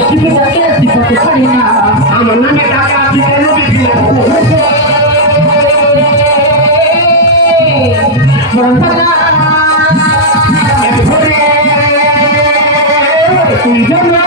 টিকে যাকে দিতে পারি না আমার নামে টাকা আছে কেন দিবি না তুই জানা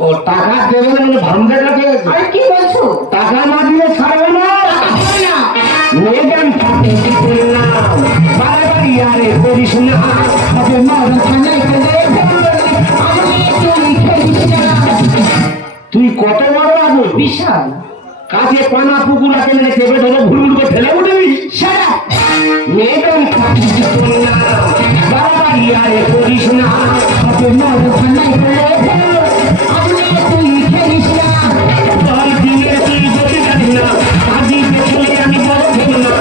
ও টাকা দেবে না ভাঙবে না আরে কি বলছো টাকা না দিলে ছাড়বে না মেয়েদের থাকে বারে বাড়ি আরে করিস না হবে মার থানায় গেলে তুই কত বড় আবু বিশাল কাজে পানা পুকুরা কেনে কেবে ধরো ভুল করে ফেলে উঠবি সারা মেয়েদের থাকে বারে বাড়ি আরে করিস না হবে মার থানায় গেলে আমি তুই খেলিস না দল দিনে তুই গতি জানিস না কাজী পেছনে আমি বড় ভেব না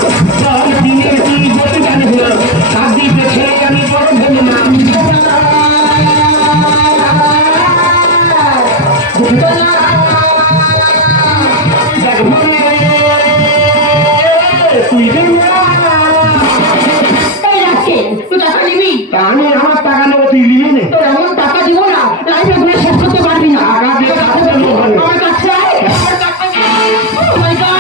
দল দিনে তুই গতি জানিস না কাজী পেছনে আমি বড় ভেব না দেখ মনে তুই এই রাখছেন তুই টাকা নিবি আমি আমার টাকা নেবো তুই নিয়ে নে তোর এমন টাকা দিব না লাইফে ঘুরে শেষ করতে পারবি না টাকা দিয়ে কাছে দেবো আমার কাছে আয় আমার টাকা দে ও মাই গড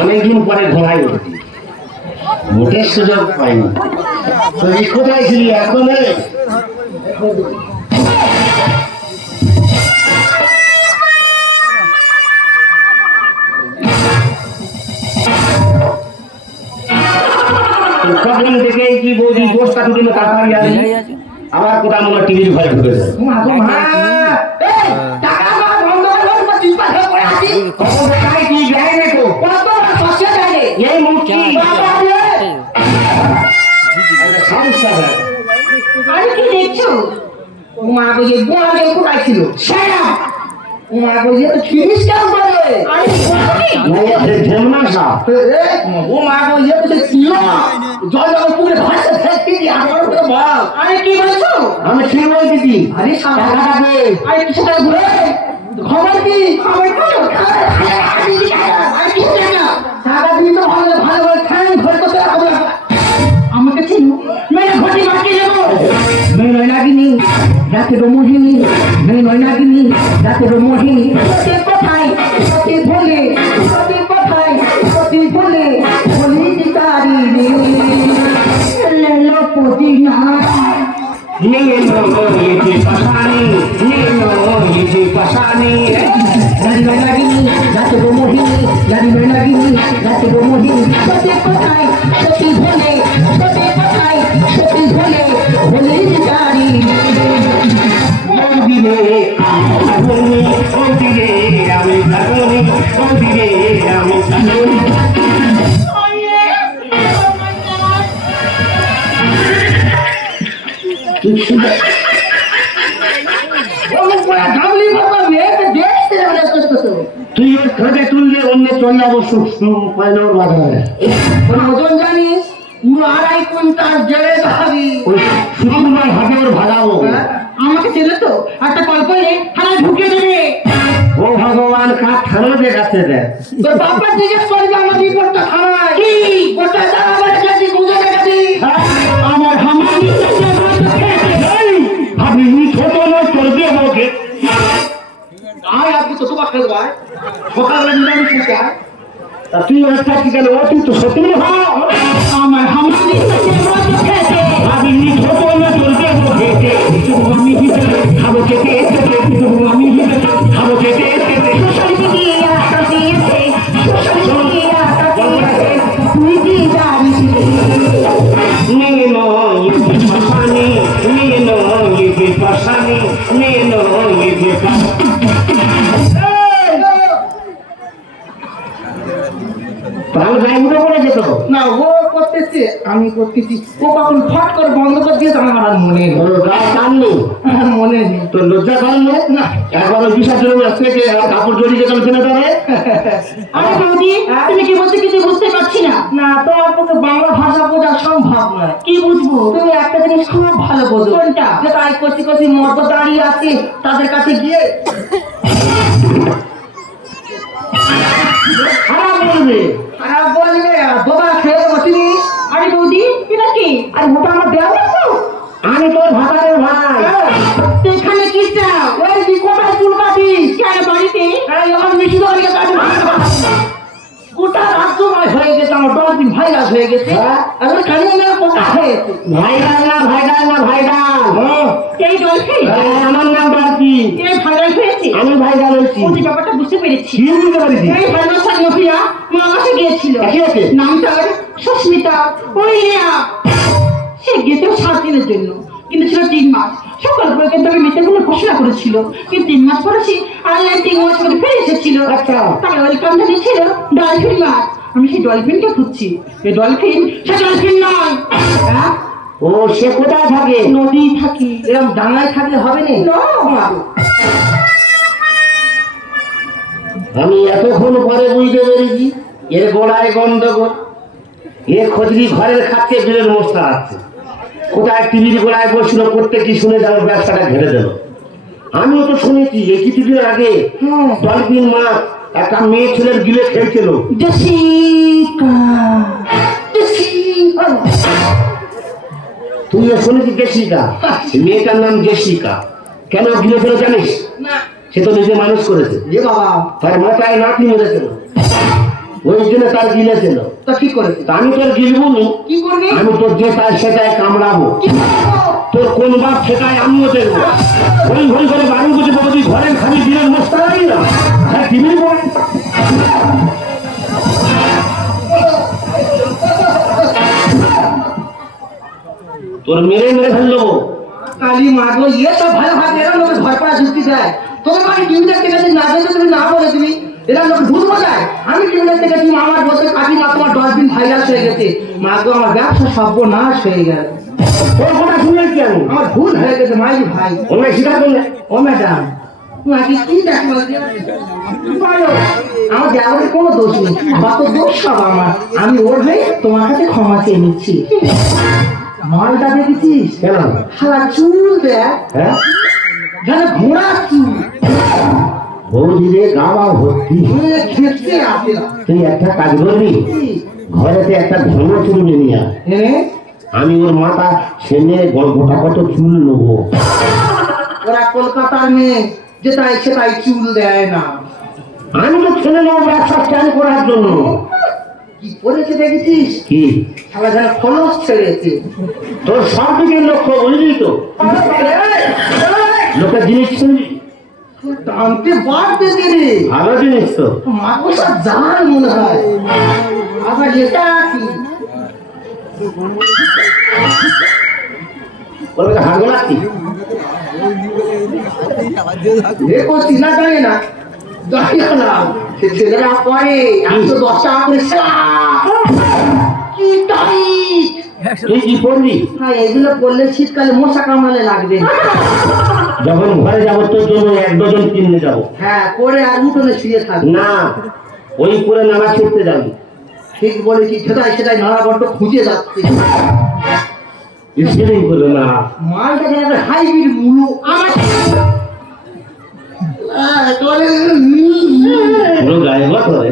অনেকদিন পরে ঘোড়ায় উঠেছি ভোটের সুযোগ পাইনি তুই কোথায় ছিলি এখন কখন দেখে কি বৌদি বসটা দুটো তাড়াতাড়ি আসি আবার কোথাও মনে টিভির ঘরে ঢুকেছে টাকা আমার বন্ধ করে বল তুই পাশে পড়ে আছিস কখন দেখায় কি দেয় না তো কত সস্তা যায় এই মুখি বাবা রে সমস্যা হয় আরে কি দেখছো মা বুঝে গোয়ালে কোথায় ছিল সারা মা বুঝে তো খিরিস কেন করে আরে ঝেমনা সাপ ও মা বুঝে তো ছিল জল জল পুরে ভাসে ফেলতে দি আমার উপরে বল আরে কি বলছো আমি ঠিক বলতেছি আরে সারা টাকাটাকে আরে কিছু টাকা ঘুরে খবর কি খবর কি আরে কিছু টাকা টাকা দিন তো ভালো ভালো ভালো খান ঘর করতে হবে আমাকে চিনো মেরে ঘটি বাকি যাবো মেয়ে নয় নাগিনি রাতের মোহিনী মেয়ে নয় নাগিনি রাতের মোহিনী সত্যি কোথায় সত্যি বলে সত্যি কোথায় সত্যি বলে বলি দিতারি রে লেলো পুদিনা নিয়ে নো ये पशानी নিয়ে নো ये पशानी রানী নয় নাগিনি রাতের মোহিনী রানী নয় নাগিনি রাতের মোহিনী সত্যি কোথায় সত্যি বলে সত্যি কোথায় সত্যি বলে বলি দিতারি মন্দিরে আমি মন্দিরে আমি থাকুনি মন্দিরে আমি থাকুনি তুই খোঁজে তুললে অন্য চলে যাবো পয়লার বাজারে ওজন জানিস পুরো 2.5 কুইন্টাল জেলে খাবি ওই শুধু নয় হাতে ওর ভাগাবো আমাকে চেনে তো একটা কল করলে থানায় ঢুকিয়ে দেবে ও ভগবান কার থানা দেখাচ্ছে দেখ তোর বাবা জিজ্ঞেস করবে আমার রিপোর্টটা থানায় কি গোটা জানা বলে গেছি বুঝে গেছি আমার হামানি ভাবিনি ছোট নয় চলবে আমাকে আয় আপনি তো তোমার খেলবো সকালে নিরামিষ খেতে হয় তা তুই একটা কি কেন ও তুই তো সত্যি আমার হামানি ভাবিনি ছোট নয় চলবে আমাকে আমি ভিতরে খাবো খেতে আমি ভিতরে খাবো খেতে তুই কি জানিস নিয়ে নয় পাশানি নিয়ে নয় পাশানি নিয়ে নয় প্রাণ গায়ে উঠে পড়েছে তো না ও করতেছে আমি করতেছি, ও কখন ফট করে বন্ধ করে দিয়েছে আমার আর মনে নেই। ওর গায়ে টানলো আমার মনে নেই। তোর লজ্জা করলো একবার ওই বিষার জন্য আসতে গিয়ে কাপড় জড়িয়ে গেলাম চেনে তবে আরে বৌদি, তুমি কি বলছো কিছু বুঝতে পারছি না। না তোমার পক্ষে বাংলা ভাষা বোঝা সম্ভব নয়। কি বুঝবো? তুমি একটা জিনিস খুব ভালো বোঝো। কোনটা? যে তাই কচি কচি মর্দ দাঁড়িয়ে আছে তাদের কাছে গিয়ে খারাপ বলবে খারাপ বলবে বোবা খেয়ে দেবো চিনিস। আরে বৌদি, এটা কি? আর ওটা আমার দেওয়া তো আমি তোর ভাতারের ভাই তো এখানে কি চাও? এই কি কোথায় চুল কাটিস? কেন বাড়িতে? এই আমার মিষ্টি দলকে কাটি গোটা রাজ্যময় হয়ে গেছে, আমার ডলফিন ভাইরাস হয়ে গেছে। এখন কানে না পোকা হয়েছে। ভাইডাল না ভাইডাল না ভাইডাল এই ডলফিন আমার নাম বারকি এই ভাইরাল হয়েছে। আমি ভাইডাল হয়েছি বৌদি, ব্যাপারটা বুঝতে পেরেছি। কি বুঝতে পারিস এই ভাইরাল সানিয়া মা কাছে গিয়েছিল। কি আছে? নাম তার সুস্মিতা। ওই সে গিয়েছিল 7 দিনের জন্য, কিন্তু ছিল 3 মাস। সকাল করে কিন্তু আমি মিথ্যে বলে ঘোষণা করেছিল, কিন্তু 3 মাস পরে সে অনলাইন 3 মাস করে ফিরে এসেছিল। আচ্ছা। তাকে ওয়েলকাম জানিয়েছিল ডলফিন মাছ। আমি সেই ডলফিনকে খুঁজছি। এই ডলফিন সে ডলফিন নয়। হ্যাঁ, ও সে কোথায় থাকে নদী থাকি। এরকম ডাঙায় থাকলে হবে না। আমি এতক্ষণ পরে বুঝতে পেরেছি এর গোড়ায় গন্ডগোল। এ খজরি ঘরের খাচ্ছে বিলের মশলা আছে, কোথায় টিভির গোড়ায় বসছিল করতে কি শুনে আমার ব্যবসাটা ঘেরে দিল। আমিও তো শুনেছি এই কিছুদিন আগে ডলফিন মাছ একটা মেয়ে ছেলের গিলে খেয়েছিল। Jessica, Jessica. তুইও শুনেছি জেসিকা, মেয়েটার নাম জেসিকা। কেন গিলেছিল জানিস? না সে তো নিজে মানুষ করেছে, এ বাবা তার মাথায় নাতি মেরেছিল, ওই জন্য তার গিলেছিল। তা কি করেছে? তা আমি তোর গিলবো নি, কি করবি? আমি তোর যেটায় সেটায় কামড়াবো, কি করবো? তোর কোন বাপ সেটাই আমিও দেখবো। হই হই করে বাড়ি বুঝে পাবো তুই ঘরের খাবি দিনের মশলাই না হ্যাঁ টিভির বল। তোর মেরে মেরে ফেললো। কালী মাগো ইয়ে সব ভালো ভাগ এরা লোকে ঘর পড়া যুক্তি দেয়। তোমার বাড়ি টিভি দেখতে গেছে না দেখে তুমি না বলে তুমি এরা লোক ভুল বোঝায়। আমি টিভি দেখতে গেছি আমার বলতে কাকি না তোমার ডলফিন ভাইরাস হয়ে গেছে। মাগো আমার ব্যবসা সর্বনাশ হয়ে গেল। তোর কথা শুনেছি আমি, আমার ভুল হয়ে গেছে মাইলি ভাই। অন্য স্বীকার করলে ও ম্যাডাম তোমাকে কি দেখবো বলো? আমার দেওয়ারের কোনো দোষ নেই, কত দোষ সব আমার। আমি ওর হয়ে তোমার কাছে ক্ষমা চেয়ে নিচ্ছি। মালটা দেখেছিস? কেন? শালা চুল দেখ, হ্যাঁ যেন ঘোড়া চুল বৌদি রে গাওয়া ভর্তি। খেতে আসে না। তুই একটা কাজ করবি, ঘরেতে একটা ঘন চুল নিয়ে আয়। এনে আমি ওর মাথা ছেলে গোটা কত চুল নেবো। ওরা কলকাতার মেয়ে যেটাই সেটাই চুল দেয় না। আমি তো ছেলে নেবো ব্যবসা স্ট্যান্ড করার জন্য। কি করেছে দেখেছিস? কি শালা যেন খলস ছেড়েছে। তোর সব দিকের লক্ষ্য বুঝলি তো, লোকের জিনিস শুনবি, টানতে বাড়তে রে ভালো জিনিস তো। মাকড়সা জাল মনে হয়। আবার এটা কি? বলবে হাগো লাগছি দেখো চিনা জানে না জানি না সে ছেলেরা পরে আমি তো 10 টাকা করে কি টাইট। তুই কি করবি? হ্যাঁ এগুলো করলে শীতকালে মশা কামড়ালে লাগবে। যখন ঘরে যাবো তোর জন্য 1 ডজন কিনতে যাবো। হ্যাঁ করে আর উঠোনে শুয়ে থাকবে। না ওই করে নানা ছুটতে যাবি। ঠিক বলেছি, সেটাই সেটাই নানা বড্ড খুঁজে যাচ্ছে। স্পিরিং করবে না মালটা যেন একটা হাইব্রিড মুলো আমার পুরো গায়ে বছরে।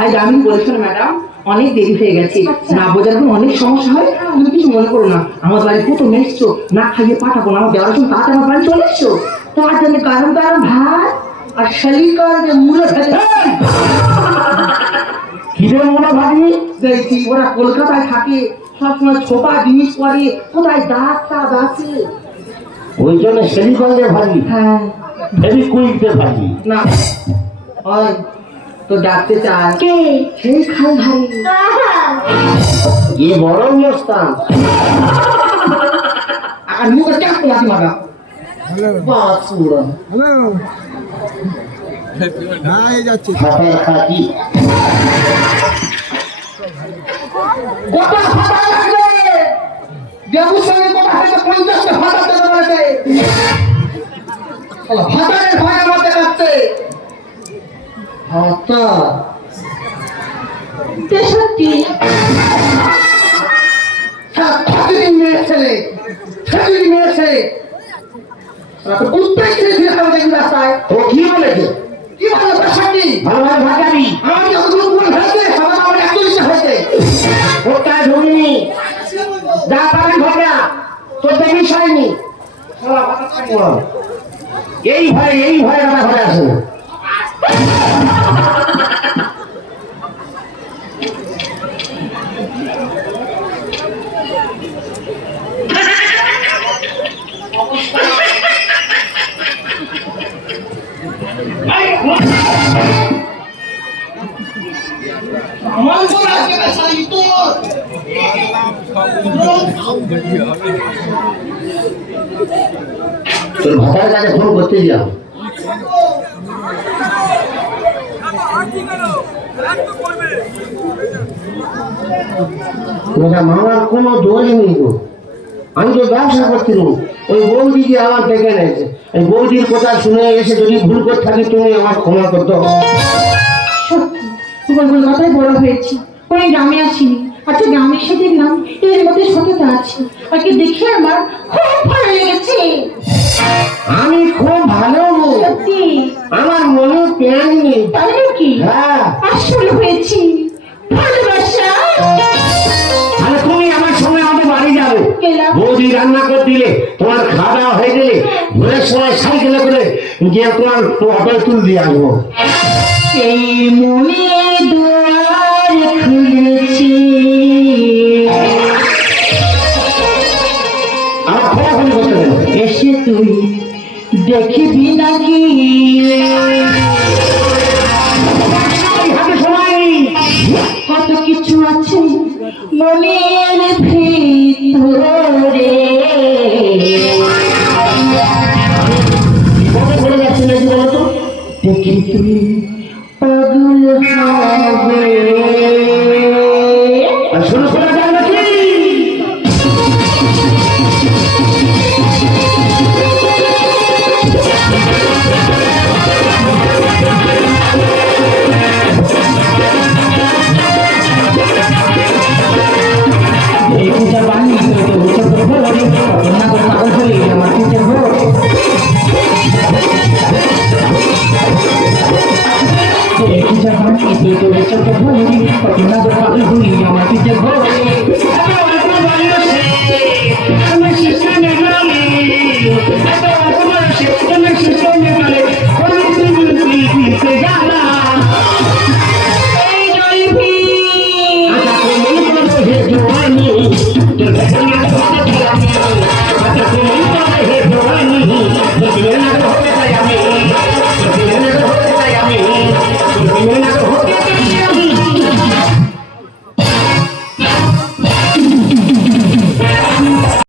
আজ আমি বলছিলাম ম্যাডাম অনেক দেরি হয়ে গেছে, না বোঝার কোনো অনেক সমস্যা হয়, তুমি কিছু মনে করো না। আমার বাড়ি প্রথম এসছো, না খাইয়ে পাঠাবো না, আমার দেওয়ার সময় তাতে আমার বাড়ি চলে এসছো। তোমার জন্য গরম গরম ভাত আর শালিকার যে মুলো ফেলে খিদে মনে ভাবি দেখছি ওরা কলকাতায় থাকে, সবসময় ছোপা জিনিস করে, কোথায় দাঁত টাত আছে। ওই জন্য সেলিকলে ভাবি, হ্যাঁ ভেরি কুইকতে ভাবি। না ওই তো ডাকতে চায় কে? সেই খাই ভাই। এ বড় মস্তান। আর মুখে চাপ তোমাকে মারা বাসুরা হ্যালো হ্যাঁ এই যাচ্ছে হাতের খাকি কত ভাতা লাগবে দেবুর সঙ্গে কথা হয়তো 50টা ভাতা দিতে বলেছে ভাতারের ভয় আমাদের কাছে ভাতা 63 ছাত্রী মেয়ে ছেলে উত্তর ছেলে আমাদের রাস্তায় ও কি বলেছে? কি ভালো বাসাটি ভালোভাবে ভাগাবি। আমার যতগুলো গুণ হয়েছে সবাই আমার একটু ইচ্ছা হয়েছে ওটা ধরিনি, যা পারেন ভাগা, তোর তো বিষয় নেই। এই ভয়ে আমার ঘরে আসে না। আমার বড় আছে বেচারি তো তোর ভাতার কাছে ফোন করতে যাও। মামার কোনো দোষ নেই গো, আমি তো ব্যবসা করছিলাম। ওই বৌদি যে আমার ডেকে নিয়েছে, এই বৌদির কথা শুনে এসে যদি ভুল করে থাকি তুমি আমার ক্ষমা করতে হবে। সত্যি তোমার বলে কথাই বড় হয়েছি, কোনো গ্রামে আসিনি। আচ্ছা গ্রামে এসে দেখলাম এর মধ্যে সততা আছে, আর কি দেখে আমার খুব ভালো লেগেছে। আমি খুব ভালো গো, সত্যি আমার মনে প্যান নেই। তাই নাকি? হ্যাঁ, আসলে হয়েছি ভালোবাসা। তাহলে তুমি আমার সঙ্গে আমাদের বাড়ি যাবে। গেলাম। বৌদি রান্না করে দিলে, তোমার খাওয়া দাওয়া হয়ে গেলে ভোরের সময় সাইকেলে করে গিয়ে তোমার অটোয় তুল দিয়ে আসবো। এই মনে দুয়ার খুলেছি, আমার খোলাখুলি করতে দেবো। এসে তুই দেখবি নাকি? হাতে সময় নেই। কত কিছু আছে মনের ভিতরে, কত করে যাচ্ছে নাকি বলো তো? দেখে তুই পাগল হবে। আর শুরু করা যায় নাকি? দেখি যা বানি তো চোখ ভরে না তো পাগল হলে আমার পিছে ভরে দেখি যা বানি তো চোখ ভরে না তো পাগল হলে আমার পিছে ভরে